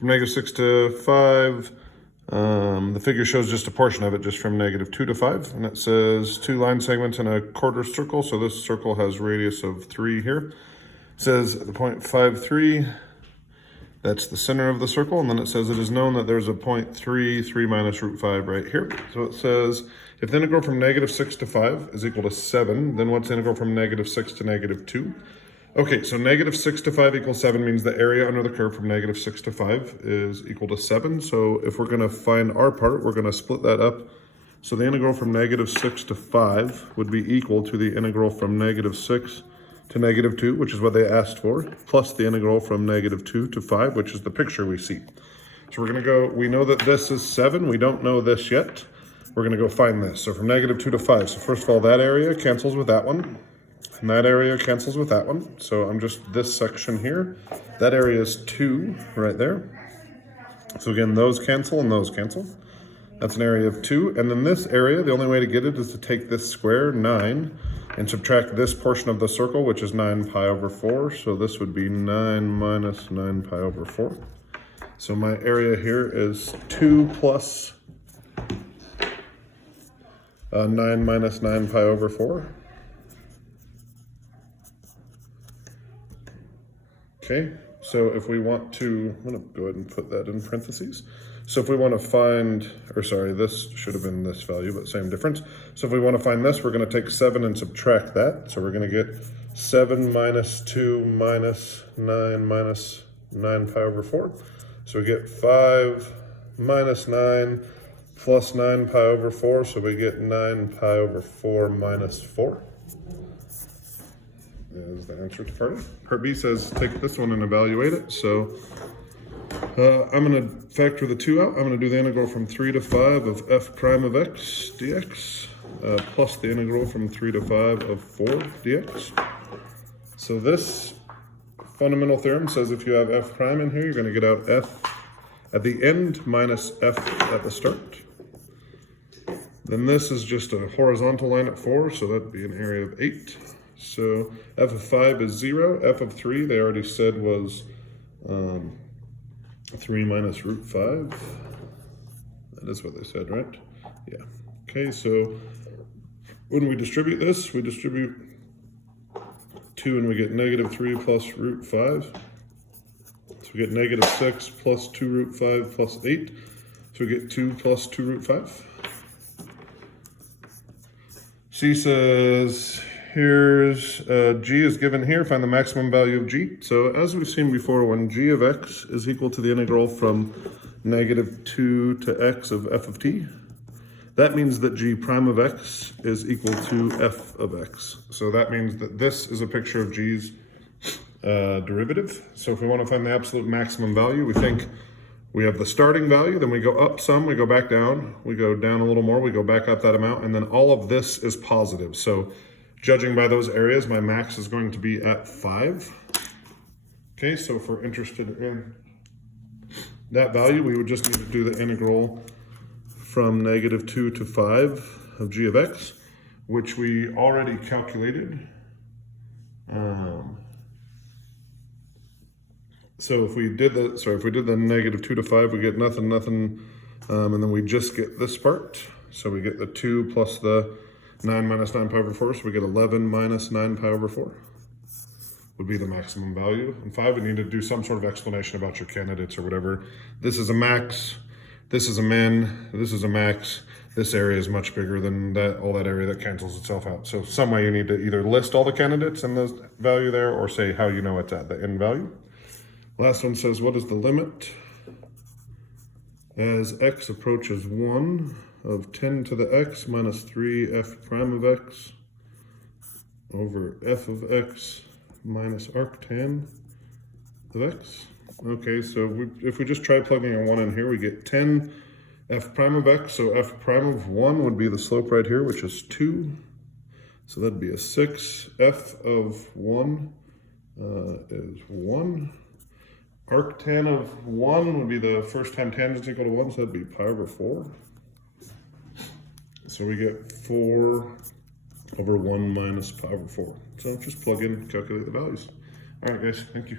from -6 to 5. The figure shows just a portion of it, just from -2 to 5. And it says 2 line segments in a quarter circle. So this circle has radius of 3 here. It says at the point 5, 3, that's the center of the circle. And then it says it is known that there's a point 3, 3 minus root 5 right here. So it says if the integral from -6 to 5 is equal to 7, then what's the integral from -6 to -2? Okay, so -6 to 5 equals 7 means the area under the curve from -6 to 5 is equal to 7. So if we're going to find our part, we're going to split that up. So the integral from -6 to 5 would be equal to the integral from -6 to -2, which is what they asked for, plus the integral from -2 to 5, which is the picture we see. So we're going to go, we know that this is 7. We don't know this yet. We're going to go find this. So from -2 to 5. So first of all, that area cancels with that one. And that area cancels with that one. So I'm just this section here. That area is 2 right there. So again, those cancel and those cancel. That's an area of 2. And then this area, the only way to get it is to take this square, 9, and subtract this portion of the circle, which is 9 pi over 4. So this would be 9 minus 9 pi over 4. So my area here is 2 plus 9 minus 9 pi over 4. Okay, so if we want to, I'm going to go ahead and put that in parentheses. So if we want to find, or sorry, this should have been this value, but same difference. So if we want to find this, we're going to take 7 and subtract that. So we're going to get 7 minus 2 minus 9 pi over 4. So we get 5 minus 9 plus 9 pi over 4. So we get 9 pi over 4 minus 4. Is the answer to part A. Part B says take this one and evaluate it. So I'm going to factor the 2 out. I'm going to do the integral from 3 to 5 of f prime of x dx plus the integral from 3 to 5 of 4 dx. So this fundamental theorem says if you have f prime in here, you're going to get out f at the end minus f at the start. Then this is just a horizontal line at 4, so that'd be an area of 8. So f of 5 is 0. F of 3, they already said was 3 minus root 5. That is what they said, right? Yeah. Okay, so when we distribute this, we distribute 2 and we get -3 plus root 5. So we get -6 plus 2 root 5 plus 8. So we get 2 plus 2 root 5. C says, here's g is given here, find the maximum value of g. So as we've seen before, when g of x is equal to the integral from -2 to x of f of t, that means that g prime of x is equal to f of x. So that means that this is a picture of g's derivative. So if we want to find the absolute maximum value, we think we have the starting value, then we go up some, we go back down, we go down a little more, we go back up that amount, and then all of this is positive. So judging by those areas, my max is going to be at 5. Okay, so if we're interested in that value, we would just need to do the integral from -2 to 5 of g of x, which we already calculated. So if we did the, -2 to 5, we get nothing, and then we just get this part. So we get the 2 plus the 9 minus 9 pi over 4, so we get 11 minus 9 pi over 4 would be the maximum value. And 5, we need to do some sort of explanation about your candidates or whatever. This is a max, this is a min, this is a max. This area is much bigger than that, all that area that cancels itself out. So some way you need to either list all the candidates and the value there, or say how you know it's at the end value. Last one says, what is the limit as x approaches 1 of 10 to the x minus 3 f prime of x over f of x minus arctan of x? Okay, so if we just try plugging a 1 in here, we get 10 f prime of x. So f prime of 1 would be the slope right here, which is 2. So that'd be a 6. F of 1 is 1. Arctan of 1 would be the first time tangent's equal to 1, so that'd be pi over 4. So we get 4 over 1 minus pi over 4. So just plug in, calculate the values. All right, guys, thank you.